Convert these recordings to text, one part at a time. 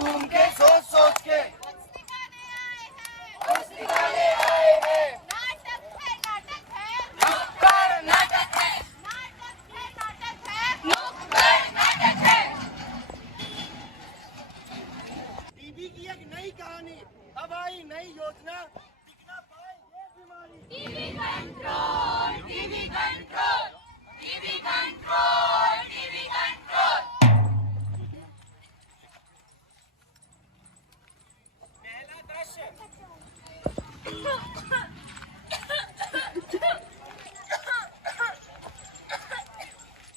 घूम के सोच सोच के सिखाने आए हैं। नाटक है नुक्कड़ नाटक है। नुक्कड़ नाटक है। टीबी की एक नई कहानी, अब आई नई योजना, दिखना पाए ये बीमारी। TB control, TB control, TB control, TB control. पहला दृश्य।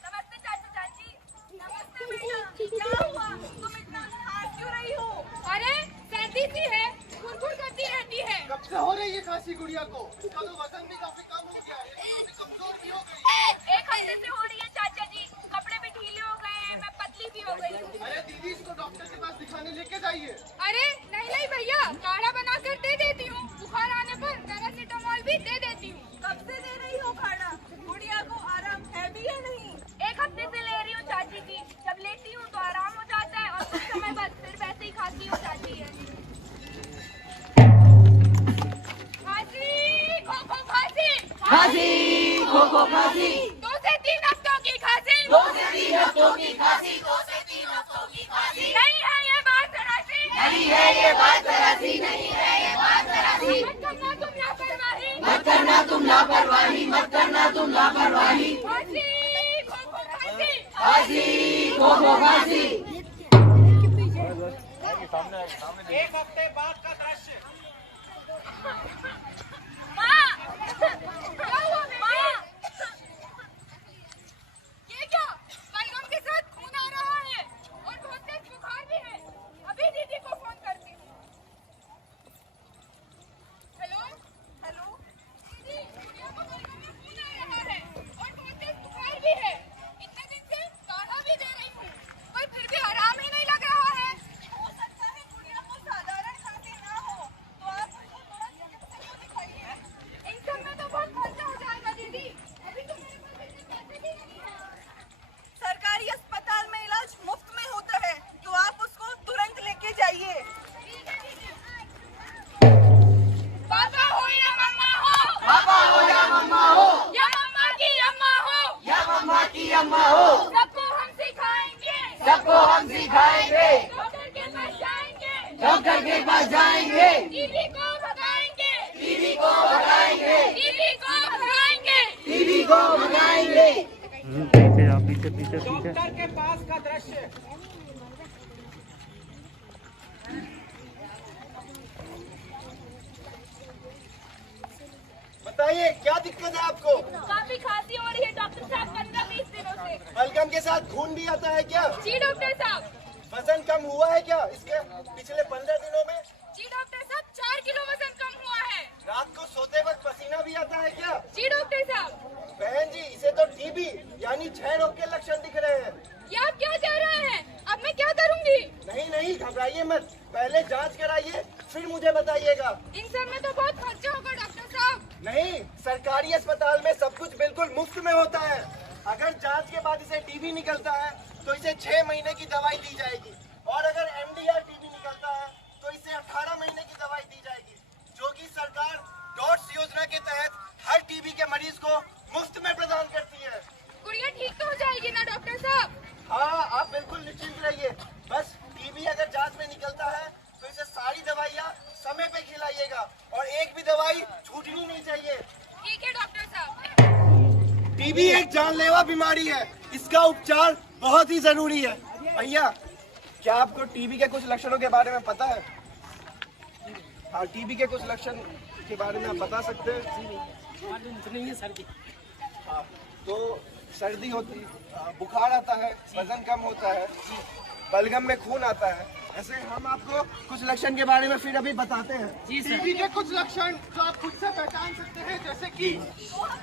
नमस्ते चाची। नमस्ते बेटा। क्या हुआ? तुम इतना खांस क्यों रही हो? अरे सर्दी सी है, गुड़गुड़ करती रहती है। कब से हो रही है खांसी गुड़िया को? उसका तो वजन भी काफी कम हो गया है, काफी कमजोर भी हो गई है। एक हफ्ते से हो रही है चाचा जी, कपड़े भी ढीले हो गए हैं, मैं पतली भी हो गई हूँ। अरे दीदी, इसको डॉक्टर के पास दिखाने लेके जाइए। अरे नहीं भैया, काढ़ा बना कर दे देती हूँ, बुखार आने पर पैरासीटामोल भी दे देती हूँ। कब से दे रही हो काढ़ा? गुड़िया को आराम है भी या नहीं? एक हफ्ते से ले रही हूँ चाची जी, जब लेती हूँ तो आराम हो जाता है और कुछ समय बाद फिर वैसे ही खाती हूँ चाची है। खांसी, खो खो खांसी, खांसी, खो खो खांसी, 2 से 3 हफ्तों की खांसी, 2 से 3 हफ्तों की खांसी, 2 से 3 हफ्तों की खांसी। नहीं है ये बात जरा सी, नहीं है ये बात जरा सी, नहीं है ये बात जरा सी। मत करना तुम लापरवाही, मत करना तुम लापरवाही, मत करना तुम लापरवाही। खांसी, खो खो खांसी। खांसी, खो खो खांसी। एक हफ्ते बाद का दृश्य। माँ, क्या हुआ माँ? ये क्या? बलगम के साथ खून आ रहा है और बहुत तेज बुखार भी है। अभी दीदी को फोन करती हूँ। हेलो हेलो दीदी, गुड़िया को बलगम में खून आ रहा है और बहुत तेज बुखार भी है। इतने दिन से काढ़ा भी दे रही हूँ पर फिर भी आराम ही नहीं लग रहा है। हो सकता है गुड़िया को साधारण खांसी ना हो, तो आप उसको थोड़ा चिकित्सक को दिखाइए। इन सब में तो बहुत खर्चा हो जाएगा दीदी, अभी तो मेरे पास इतने पैसे भी नहीं है। सरकारी अस्पताल में इलाज मुफ्त में होता है, तो आप उसको तुरंत लेके जाइए। ठीक है दीदी। पापा हो या मम्मा हो, पापा हो या मम्मा हो, या मम्मा की अम्मा हो, या मम्मा की अम्मा हो, सबको हम सिखाएंगे, सबको हम सिखाएंगे। डॉक्टर के पास जाएंगे, डॉक्टर के पास जाएंगे, टीबी को भगाएंगे, टीबी को भगाएंगे, टीबी को भगाएंगे। टीबी को भगाएंगे। पीछे जाओ, पीछे पीछे पीछे। डॉक्टर के पास का दृश्य। बताइए क्या दिक्कत है आपको? काफी खांसी हो रही है डॉक्टर साहब, 15-20 दिनों से। बलगम के साथ खून भी आता है क्या? जी डॉक्टर साहब। वजन कम हुआ है क्या इसके पिछले 15 दिनों में? जी डॉक्टर साहब, 4 किलो वजन कम हुआ है। रात को सोते वक्त पसीना भी आता है क्या? जी डॉक्टर साहब। बहन जी, इसे तो टीबी यानी क्षय रोग के लक्षण दिख रहे हैं। ये आप क्या कह रहे हैं? अब मैं क्या करूंगी? नहीं नहीं, घबराइए मत, पहले जांच कराइए फिर मुझे बताइएगा। इन सब में तो बहुत खर्चा होगा डॉक्टर साहब। नहीं, सरकारी अस्पताल में सब कुछ बिल्कुल मुफ्त में होता है। अगर जांच के बाद इसे टीबी निकलता है तो इसे 6 महीने की दवाई दी जाएगी, और अगर MDR टीबी निकलता है तो इसे 18 महीने की दवाई दी जाएगी, जो कि सरकार डॉट्स योजना के तहत हर टीबी के मरीज को मुफ्त में प्रदान करती है। गुड़िया ठीक तो हो जाएगी ना डॉक्टर साहब? हाँ, आप बिल्कुल निश्चिंत रहिए। बस टीबी अगर जांच में निकलता है तो इसे सारी दवाइयाँ समय पे खिलाइएगा और एक भी दवाई छूटनी नहीं चाहिए। ठीक है डॉक्टर साहब। टीबी एक जानलेवा बीमारी है, इसका उपचार बहुत ही जरूरी है। भैया, क्या आपको टीबी के कुछ लक्षणों के बारे में पता है? हाँ, टीबी के कुछ लक्षण के बारे में आप बता सकते हैं? सर्दी। हाँ, तो सर्दी होती है, बुखार आता है, वजन कम होता है, बलगम में खून आता है। ऐसे हम आपको कुछ लक्षण के बारे में फिर अभी बताते हैं। जी सर। टीबी के कुछ लक्षण जो आप खुद से पहचान सकते हैं, जैसे कि बहुत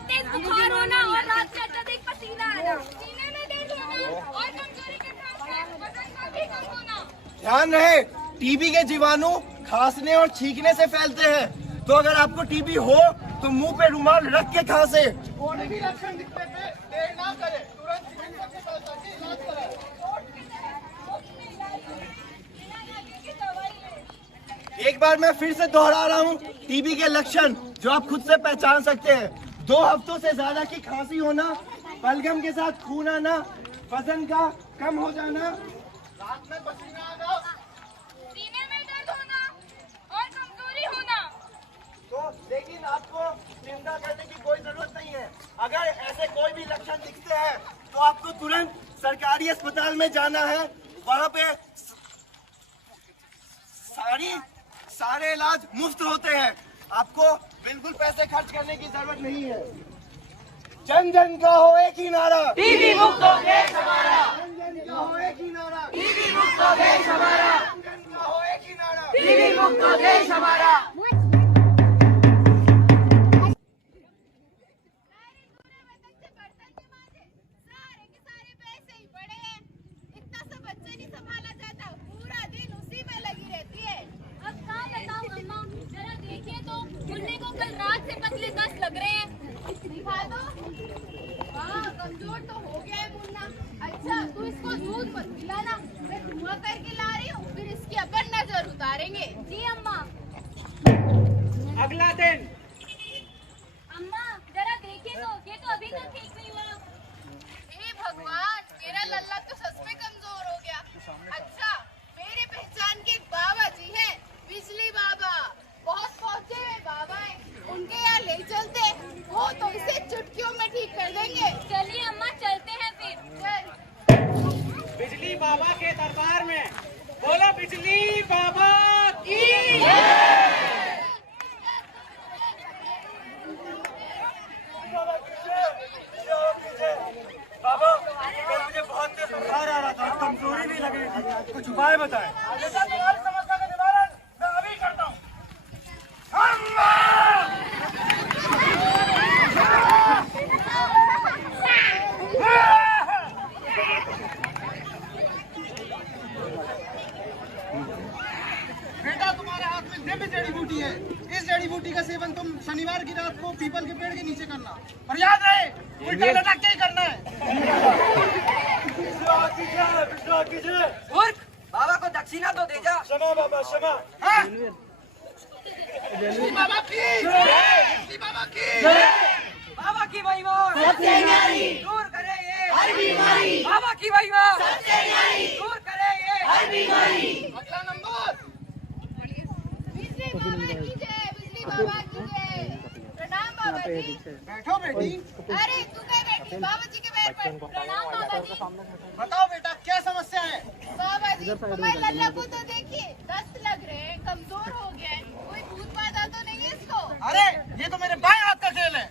तेज बुखार होना और रात में अत्यधिक पसीना आना, सीने में दर्द होना और कमजोरी के साथ वजन काफी कम होना। ध्यान रहे, टीबी के जीवाणु खांसने और छींकने से फैलते हैं, तो अगर आपको टीबी हो तो मुंह पे रुमाल रख के खांसे। और भी लक्षण दिखने पे देर ना करें, तुरंत चिकित्सक के पास जाके एक बार मैं फिर से दोहरा रहा हूँ, टीबी के लक्षण जो आप खुद से पहचान सकते हैं: 2 हफ्तों से ज्यादा की खांसी होना, बलगम के साथ खून आना, वजन का कम हो जाना, रात में पसीना आना, सीने में दर्द होना और कमजोरी होना। तो लेकिन आपको चिंता करने की कोई जरूरत नहीं है। अगर ऐसे कोई भी लक्षण दिखते हैं तो आपको तुरंत सरकारी अस्पताल में जाना है। वहाँ पे सारे इलाज मुफ्त होते हैं। आपको बिल्कुल पैसे खर्च करने की जरूरत नहीं है। जन जन का हो एक ही नारा, टीबी मुक्त हो देश हमारा। जन जन का हो एक ही नारा, टीबी मुक्त हो देश हमारा। जन जन का हो एक ही नारा, टीबी मुक्त हो देश हमारा। कमजोर तो हो गया है मुन्ना। अच्छा तू इसको दूध मत पिलाना, मैं धुआं करके ला रही हूँ, फिर इसकी अपन नजर उतारेंगे। जी अम्मा। अगला दिन। अम्मा जरा देखिए तो, ये तो अभी तक ठीक नहीं हुआ। हे भगवान, मेरा लल्ला तो सच में कमजोर हो गया। अच्छा मेरे पहचान के एक बाबा जी हैं, बिजली बाबा, बहुत पहुंचे हुए बाबा हैं। उनके यहाँ ले चलते, वो तो इसे चुटकियों में ठीक कर देंगे। चलिए अम्मा चलते हैं फिर। चल। बिजली बाबा के दरबार में बोलो बिजली बाबा की। बाबा मुझे बहुत तेज बुखार आ रहा था, कमजोरी नहीं लग रही थी, कुछ उपाय बताएं। तुम्हारी समस्या का निवारण मैं अभी करता हूँ। बेटा तुम्हारे हाथ में दिव्य जड़ी बूटी है। इस जड़ी बूटी का सेवन तुम शनिवार की रात को पीपल के पेड़ के नीचे करना, और याद रहे उल्टा लटक के ही करना है। मूर्ख, बाबा को दक्षिणा तो दे जा। क्षमा बाबा, क्षमा। बिजली बाबा की बिजली बाबा की बाबा की महिमा सबसे न्यारी दूर करे ये हर बीमारी। बाबा की महिमा सबसे न्यारी दूर करे ये हर बीमारी। अगला नंबर। बिजली बाबा की जय, बिजली बाबा की जय। प्रणाम बाबा जी। बैठो बेटी। अरे तू क्या बैठी, बाबा जी के पैर पर। प्रणाम बाबा जी। बताओ बेटा क्या समस्या है। बाबा जी हमारे लल्ला को तो देखिए, दस्त लग रहे हैं, कमजोर हो गया है, कोई भूत बाधा तो नहीं है इसको? अरे ये तो मेरे बाएं हाथ का खेल है।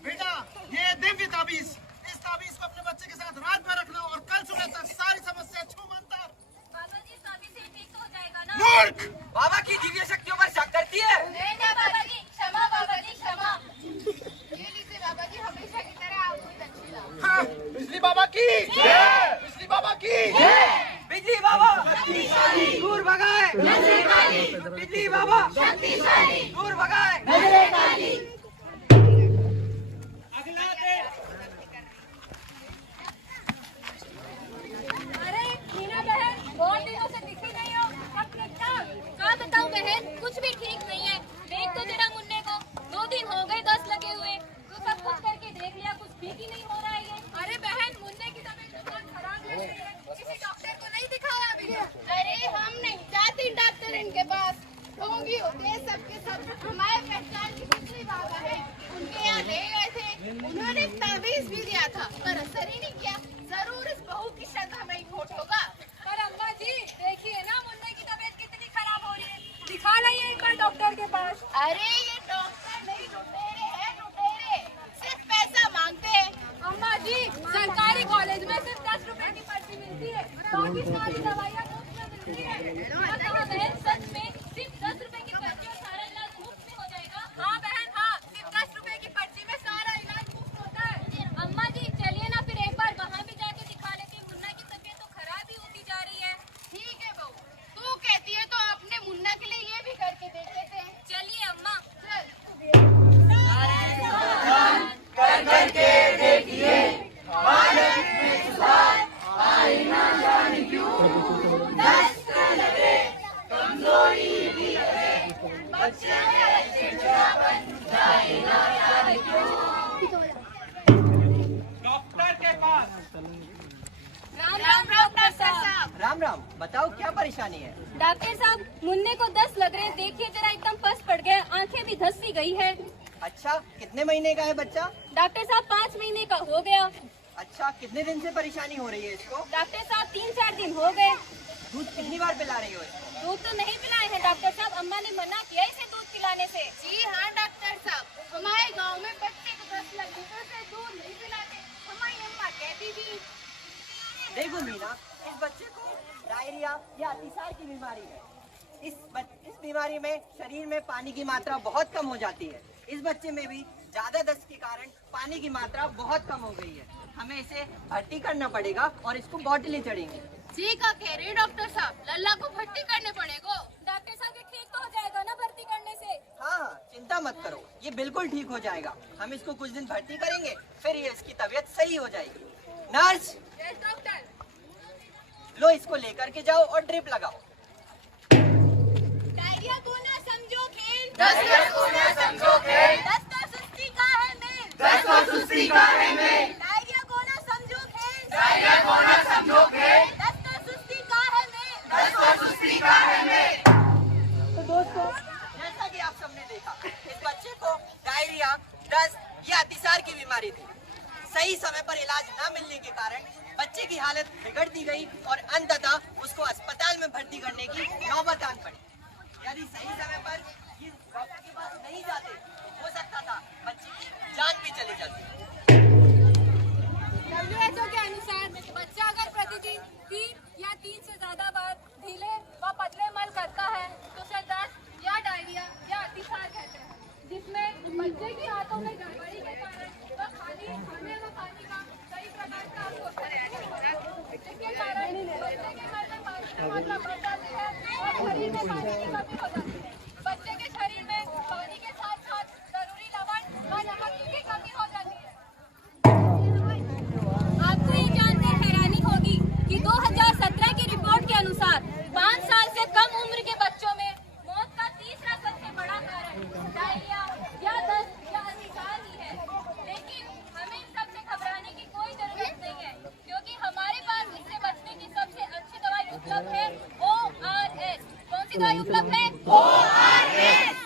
बेटा ये दिव्य ताबीज, इस ताबीज को अपने बच्चे के साथ रात में रखना और कल सुबह तक सारी समस्या छू मंतर। बाबा जी ताबीज से ठीक हो जाएगा ना? मूर्ख, बाबा की दिव्य शक्तियों पर शक करती है। नहीं ना बाबा जी, क्षमा बाबा जी, क्षमा। ये लीजिए बाबा जी, हमेशा की तरह आपको दक्षिणा। हाँ, बिजली बाबा की बिजली बाबा की बिजली बाबा शक्तिशाली दूर भगाए नजरे काली। बिजली बाबा शक्तिशाली दूर भगाए नजरे काली। अगला दिन। अरे मीना बहन, बहुत दिनों से दिखी नहीं हो, सब ठीक ठाक? क्या बताऊं बहन, कुछ भी ठीक नहीं है। देख तो जरा मुन्ने को, 2 दिन हो गए दस्त लगे हुए, तो सब कुछ करके देख लिया, कुछ ठीक ही नहीं हो रहा है ये। अरे बहन, मुन्ने की तबीयत बहुत खराब लग रही है, किसी डॉक्टर को नहीं दिखाया अभी? अरे हम नहीं जाते डॉक्टर इनके पास, ढोंगी होते हैं सबके सब। हमारे पहचान की बिजली बाबा है, उनके यहाँ ले गए थे, उन्होंने ताबीज भी दिया था, पर असर ही नहीं किया। जरूर इस बहू की श्रद्धा में ही खोट होगा। पर अम्मा जी देखिए ना, मुन्ने की तबीयत कितनी खराब हो रही है, दिखा लाइए एक बार डॉक्टर के पास। अरे ये डॉक्टर नहीं, लुटेरे हैं, लुटेरे, सिर्फ पैसा मांगते हैं। अम्मा जी सरकारी कॉलेज में सिर्फ 10 रुपए की पर्ची मिलती है, बाकी सारी दवाइयाँ मुफ्त में मिलती है। बहन सच में सिर्फ 10 रुपए की पर्ची और सारा इलाज मुफ्त में हो जाएगा? हाँ बहन हाँ, सिर्फ 10 रुपए की पर्ची में सारा इलाज मुफ्त होता है। अम्मा जी चलिए ना फिर एक बार वहाँ भी जाके दिखा लेते हैं, मुन्ना की तबीयत तो खराब ही होती जा रही है। ठीक है बहू, तू कहती है तो अपने मुन्ना के लिए ये भी करके देख लेते हैं। चलिए अम्मा चल। कर करके देखिए डॉक्टर के पास। राम राम डॉक्टर साहब। राम राम, बताओ क्या परेशानी है? डॉक्टर साहब, मुन्ने को 10 लग रहे हैं। देखिए जरा, एकदम पस पड़ गया, आंखें भी धस सी गई है। अच्छा, कितने महीने का है बच्चा? डॉक्टर साहब 5 महीने का हो गया। अच्छा, कितने दिन से परेशानी हो रही है इसको? डॉक्टर साहब 3-4 दिन हो गए। दूध कितनी बार पिला रही हो इसको? दूध तो नहीं पिलाए हैं डॉक्टर साहब, अम्मा ने मना किया इसे दूध पिलाने से। जी हाँ डॉक्टर साहब, हमारे गांव में बच्चे को 10 लगी तो उसे दूध नहीं पिलाते, हमारी अम्मा कहती थी। देखो मीना, इस बच्चे को डायरिया या अतिसार की बीमारी है। इस बीमारी में शरीर में पानी की मात्रा बहुत कम हो जाती है। इस बच्चे में भी ज्यादा दस्त के कारण पानी की मात्रा बहुत कम हो गई है। हमें इसे भर्ती करना पड़ेगा और इसको बॉटलें चढ़ेंगी। जी का कह रहे डॉक्टर साहब, लल्ला को भर्ती करने पड़ेगा। डॉक्टर साहब ये ठीक तो हो जाएगा ना भर्ती करने से? हाँ, चिंता मत करो, ये बिल्कुल ठीक हो जाएगा। हम इसको कुछ दिन भर्ती करेंगे, फिर ये इसकी तबीयत सही हो जाएगी। Nurse, yes doctor. लो इसको लेकर के जाओ और ड्रिप लगाओ। डायरिया को ना समझो खेल, दस्त को ना समझो खेल, दस्त और सुस्ती का है मेल, दस्त और सुस्ती का है मेल। डायरिया को ना समझो खेल, डायरिया को ना समझो खेल, दस्त और सुस्ती का है मेल, दस्त और सुस्ती का है मेल। तो दोस्तों, जैसा कि आप सबने देखा, इस बच्चे को डायरिया, दस्त या अतिसार की बीमारी थी। सही समय पर इलाज न मिलने के कारण बच्चे की हालत बिगड़ दी गई और अंततः उसको अस्पताल में भर्ती करने की नौबत आन पड़ी। यदि सही समय पर ये डॉक्टर के पास नहीं जाते तो हो सकता था बच्चे की जान भी चली जाती। WHO के अनुसार बच्चा अगर प्रतिदिन 3 या 3 से ज्यादा बार ढीले व पतले मल करता है तो उसे दस्त या डायरिया या अतिसार कहते हैं, जिसमें बच्चे की हाथों में गड़बड़ी के कारण वह खाने व पानी का सही प्रकार का अवशोषण नहीं हो रहा, जिसके कारण बच्चे के मल में पानी की मात्रा बढ़ जाती है और शरीर में पानी की कमी हो जाती है। बच्चे के शरीर में पानी के साथ साथ जरूरी लवण व नमक की भी कमी हो जाती है। आपको ये जानकर हैरानी होगी कि 2017 की रिपोर्ट के अनुसार 5 साल से कम उम्र के बच्चों में मौत का तीसरा सबसे बड़ा कारण डायरिया या दस्त या अतिसार ही है। लेकिन हमें इन सबसे घबराने की कोई जरूरत नहीं है, क्योंकि हमारे पास इससे बचने की सबसे अच्छी दवाई उपलब्ध है, ORS। कौन सी दवाई उपलब्ध है? ORS।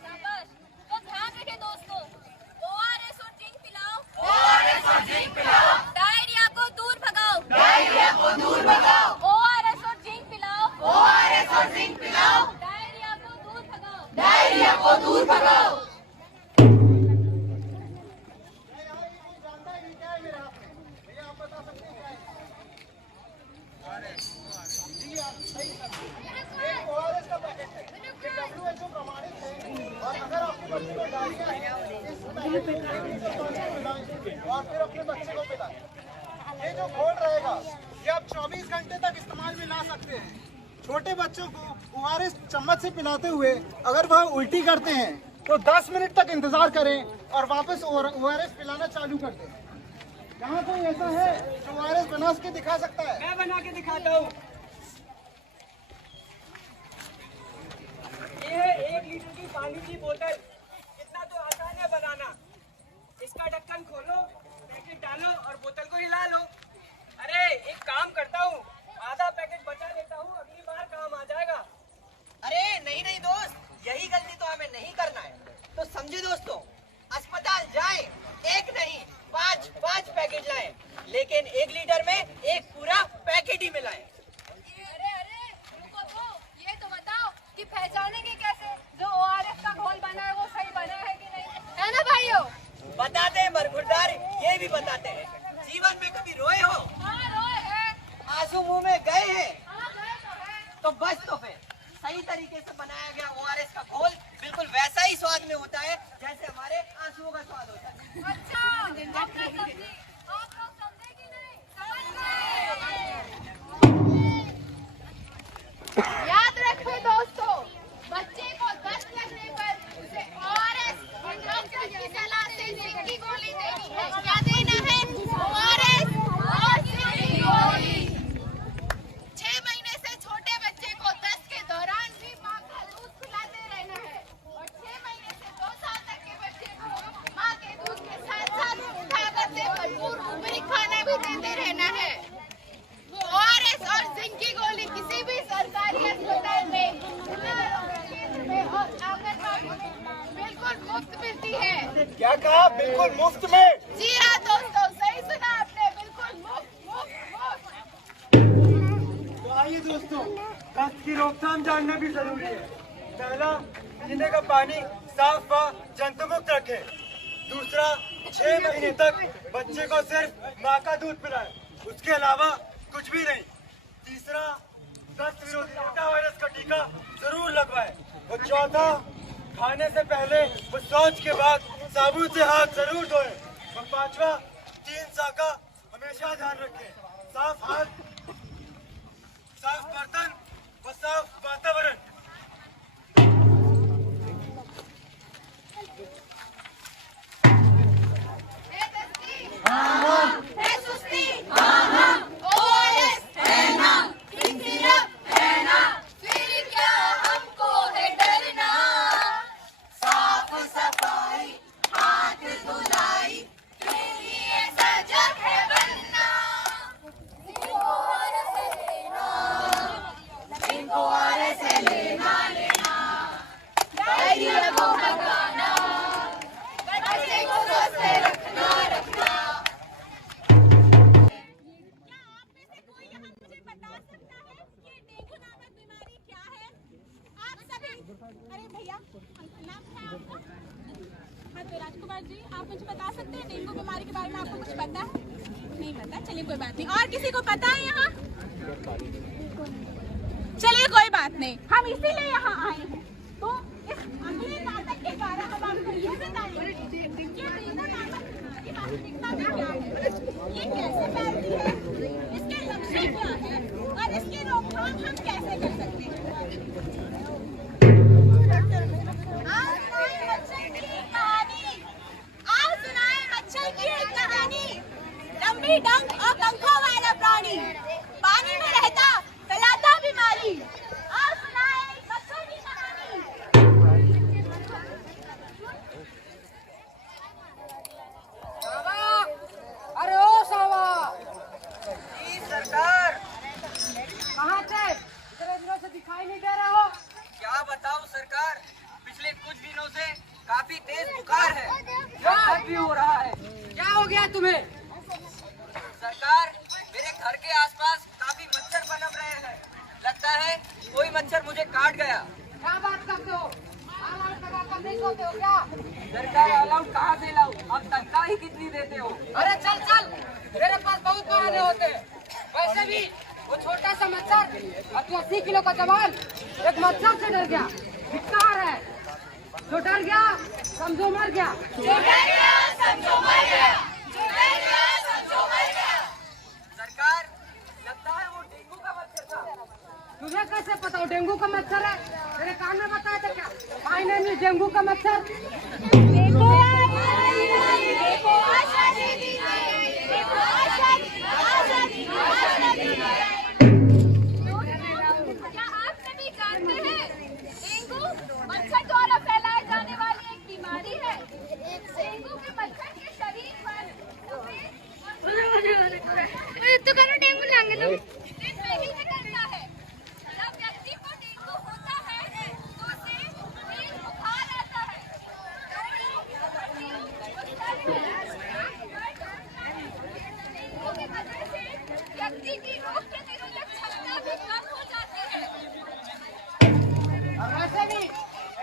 शाबाश। तो ध्यान रखें दोस्तों, ORS और जिंक पिलाओ, ORS और जिंक पिलाओ, डायरिया को दूर भगाओ, डायरिया को दूर भगाओ, ORS और जिंक पिलाओ, ORS और जिंक पिलाओ, डायरिया को दूर भगाओ, डायरिया को दूर भगाओ। जानता है कि क्या है मेरे हाथ में? भैया आप बता सकते हैं क्या है? जी आप सही एक ORS का पैकेट है, ये WHO प्रमाणित है। और अगर आपके बच्चे को डायरिया है, इस पैकेट को पिलाएं और फिर अपने बच्चे को पिलाएं। ये जो घोल रहेगा ये आप 24 घंटे तक इस्तेमाल में ला सकते हैं। छोटे बच्चों को ORS चम्मच से पिलाते हुए अगर वह उल्टी करते हैं तो 10 मिनट तक इंतजार करें और वापस ORS पिलाना चालू कर दें। यहाँ कोई ऐसा है जो ORS बना के दिखा सकता है? मैं बना के दिखाता हूँ। ये है 1 लीटर की पानी की बोतल। इतना तो आसान है बनाना। इसका ढक्कन खोलो, पैकेट डालो और बोतल को हिला लो। अरे एक काम करता हूँ, आधा पैकेट बचा लेता हूँ, अगली बार काम आ जाएगा। अरे नहीं नहीं दोस्त, यही गलती तो हमें नहीं करना है। तो समझे दोस्तों, अस्पताल जाएं, एक नहीं 5 पैकेट लाएं, लेकिन 1 लीटर में एक पूरा पैकेट ही मिलाएं। अरे रुको तो, ये तो बताओ कि पहचानेंगे कैसे जो ORS का घोल बना है वो सही बना है कि नहीं, है ना भाइयों? बताते हैं बरखुरदार, ये भी बताते हैं। जीवन में कभी रोए हो? हाँ रोए हैं। आंसू मुंह में गए हैं? हाँ गए तो है। तो बस तो फिर सही तरीके से बनाया गया ORS का घोल बिल्कुल वैसा ही स्वाद में होता है जैसे हमारे आंसुओं का स्वाद होता है। अच्छा, डॉक्टर समझी, आप लोग समझे कि नहीं? समझ गए। याद रखो दोस्तों, बच्चे को दस्त लगने पर उसे ORS और डॉक्टर की सलाह से जिंक की गोली देनी है। क्या देना है? ORS और जिंक की गोली। 6 महीने से छोटे बच्चे को दस्त के दौरान भी माँ साहब बिल्कुल मुफ्त में। जी हाँ दोस्तों, सही सुना आपने, बिल्कुल मुफ्त मुफ्त मुफ्त। तो आइए दोस्तों, दस्त की रोकथाम जानना भी जरूरी है। पहला, पीने का पानी साफ व जंतु मुक्त रखें। दूसरा, 6 महीने तक बच्चे को सिर्फ माँ का दूध पिलाएं, उसके अलावा कुछ भी नहीं। तीसरा, दस्त विरोधी रोटा वायरस का टीका जरूर लगवाएं। और चौथा, खाने से पहले व शौच के बाद साबुन से हाथ जरूर धोएं। और पांचवा, 3 सा का हमेशा ध्यान रखें। साफ हाथ, साफ बर्तन व साफ वातावरण। है दस्ती? हाँ। है सुस्ती? हाँ। ORS है ना? किंग सिरप है ना? फिर क्या हमको है डरना? साफ सफाई, हाथ धुलाई, के लिए सजग है बनना। ORS है लेना लेना, डायरिया को भगाना, बच्चे को स्वस्थ रखना रखना। क्या आप में से कोई यहाँ मुझे बता सकता है कि डेंगू नामक बीमारी क्या है? आप सभी, अरे भैया, नाम क्या है आपका? हाँ तो राजकुमार जी, आप मुझे बता सकते हैं डेंगू बीमारी के बारे में आपको कुछ पता है? नहीं पता, चलिए कोई बात नहीं। और किसी को पता है यहाँ? चलिए कोई बात नहीं, हम इसीलिए यहाँ आए हैं। तो इस अगले नाटक के द्वारा हम आपको ये बताएंगे कि डेंगू नामक बीमारी वास्तविकता में क्या है, ये कैसे फैलती है, इसके लक्षण क्या है और इसकी रोकथाम हम कैसे कर सकते हैं। आज सुनाए मच्छर की कहानी, आज सुनाए मच्छर की एक कहानी। लंबी डंक और पंखों वाला प्राणी, पानी में रहता, फैलाता बीमारी। आज सुनाए मच्छर की कहानी। अरे ओ सावा, जी सरकार, कहाँ थे? इतने दिनों से दिखाई नहीं दे रहे हो। क्या बताऊं सरकार, पिछले कुछ दिनों से काफी तेज बुखार है। बुखार भी हो रहा है, क्या हो गया तुम्हें? सरकार, मेरे घर के आसपास काफी मच्छर पनप रहे हैं। लगता है कोई मच्छर मुझे काट गया। क्या बात करते हो? अलाउड लगाकर नहीं सोते हो क्या? सरकार, अलाउड कहाँ से लाऊं? अब तनख्वाह ही कितनी देते हो? अरे चल चल, मेरे पास बहुत बहाने होते हैं। वैसे भी वो छोटा सा मच्छर और तू 80 किलो का जवान एक मच्छर से डर गया। धिक्कार है, जो डर गया समझो मर गया। जो डर गया समझो मर गया, जो डर गया समझो मर गया। सरकार, लगता है वो डेंगू का मच्छर था। तुझे कैसे पता वो डेंगू का मच्छर है? तेरे कान में बताया था क्या? माय नेम इज डेंगू का मच्छर। देखो देखो आशा दीदी ने, देखो आशा दीदी, आशा दीदी, आशा दीदी। क्या आप सभी जानते हैं डेंगू मच्छर द्वारा फैलाए जाने वाली एक बीमारी है। डेंगू के मच्छर के शरीर पर तो करो डेंगू लांगे लो दिन में ही निकलता है। जब व्यक्ति को डेंगू होता है तो उसे तेज बुखार आता है। डेंगू की वजह से व्यक्ति की रोग प्रतिरोधक क्षमता भी कम हो जाती है। और वैसे भी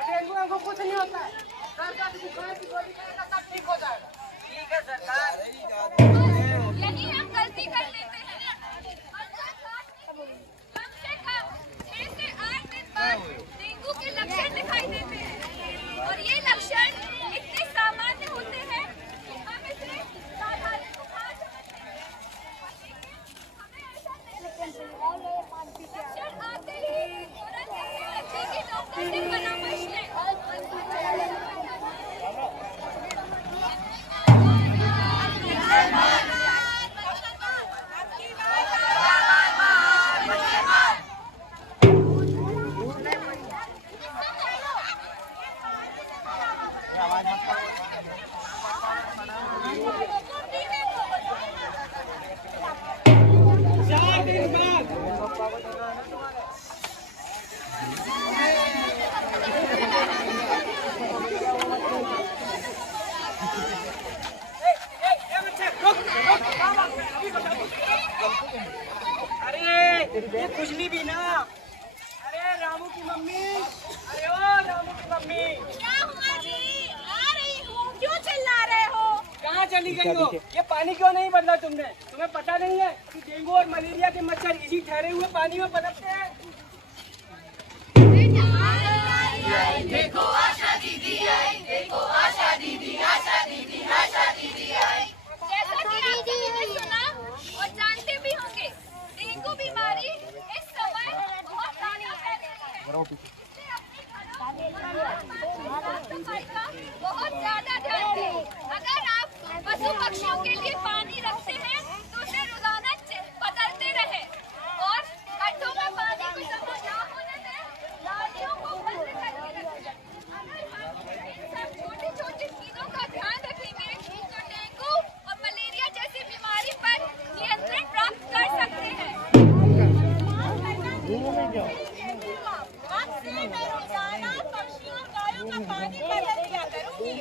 डेंगू को कुछ नहीं होता है। दर्द बुखार की गोली खाएगा सब ठीक हो जाएगा। ठीक है सरकार। यही हम गलती कर लेते हैं। कम से कम 6 से 8 दिन बाद डेंगू के लक्षण दिखाई देते हैं और ये लक्षण इतने सामान्य होते हैं कि हम इसे साधारण बुखार समझते हैं। लेकिन हमें ऐसा नहीं लक्षण आते ही तुरंत नजदीकी डॉक्टर से परामर्श लें। मम्मी, अरे ओ रामू की मम्मी, क्या हुआ जी? आ रही हूँ, क्यों चिल्ला रहे हो? कहाँ चली गई हो? ये पानी क्यों नहीं बदला तुमने? तुम्हें पता नहीं है कि डेंगू और मलेरिया के मच्छर इसी ठहरे हुए पानी में पनपते हैं? देखो आशा दीदी आई, देखो आशा दीदी, आशा दीदी, आशा दीदी आई। जैसा कि आप सभी ने सुना और जानते भी होंगे, डेंगू बीमारी इस समय बहुत ज्यादा फैल रही है। इससे अपने घरों सफाई का बहुत ज्यादा ध्यान दें। अगर आप पशु पक्षियों के लिए पानी रखते हैं तो उसे रोजाना बदलते रहे और गड्ढों में पानी को जमा न होने दें, नालियों को बंद करके रखें। अगर हम इन सब छोटी छोटी चीजों का ध्यान रखेंगे तो डेंगू और मलेरिया जैसी बीमारी पर नियंत्रण प्राप्त कर सकते हैं। अब से मैं रोजाना पक्षियों और गायों का पानी बदल दिया करूंगी।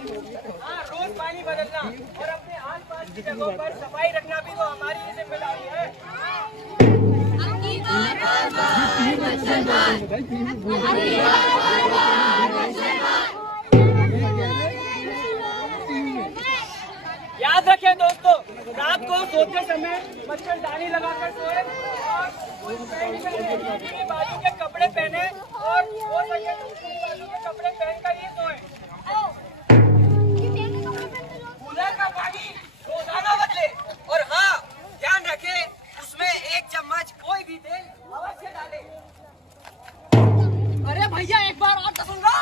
हाँ, रोज पानी बदलना और अपने आस-पास की जगहों पर सफाई रखना भी तो हमारी ही जिम्मेदारी है। याद रखें दोस्तों, रात को सोते समय मच्छरदानी लगाकर सोए और उस पैंट पहने, टोपी के बाजू के कपड़े पहने और हो सके तो उसके बाजू के कपड़े पहनकर ही सोए। कूलर का पानी रोजाना बदले और हाँ, ध्यान रखें उसमें 1 चम्मच कोई भी तेल अवश्य डालें। अरे भैया, एक बार और तो सुन लो।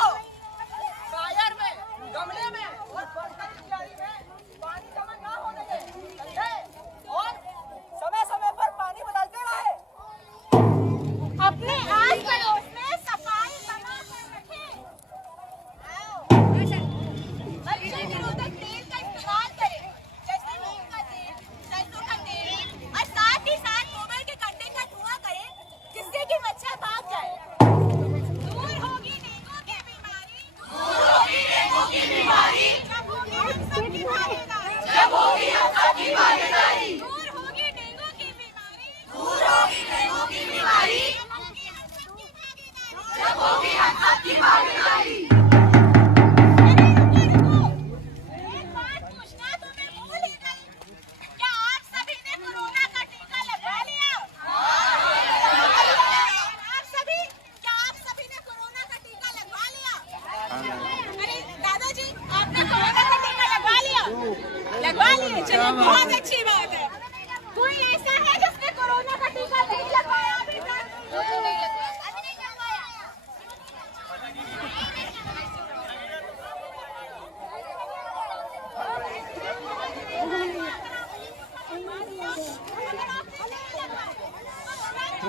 शायर में, गमले में और बर्तन की क्यारी में पानी जमा ना होने दें, समझे? और समय समय पर पानी बदलते रहे। अपने आस पड़ोस में सफाई बना कर रखें। मच्छर निरोधक तेल का इस्तेमाल करें, जैसे नीम का तेल, सरसों का तेल और साथ ही साथ गोबर के कंडे का धुआं करें, जिससे कि मच्छर भाग जाए। दूर होगी डेंगू की बीमारी, दूर होगी डेंगू की बीमारी, जब होगी हम सबकी भागीदारी, जब होगी हम सबकी भागीदारी। दूर होगी डेंगू की बीमारी, दूर होगी डेंगू की बीमारी, जब होगी हम सबकी भागीदारी। एक बात पूछना तो मैं भूल ही गई, क्या आप सभी ने कोरोना का टीका लगवा लिया? आप सभी, क्या आप सभी ने कोरोना का टीका लगवा लिया? अरे दादाजी, आपने कोरोना का टीका लगवा लिया? लगवा लिए, चलो बहुत अच्छी बात है। कोई ऐसा है जिसने कोरोना का टीका नहीं लगवाया अभी तक? अभी नहीं लगवाया।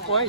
कोई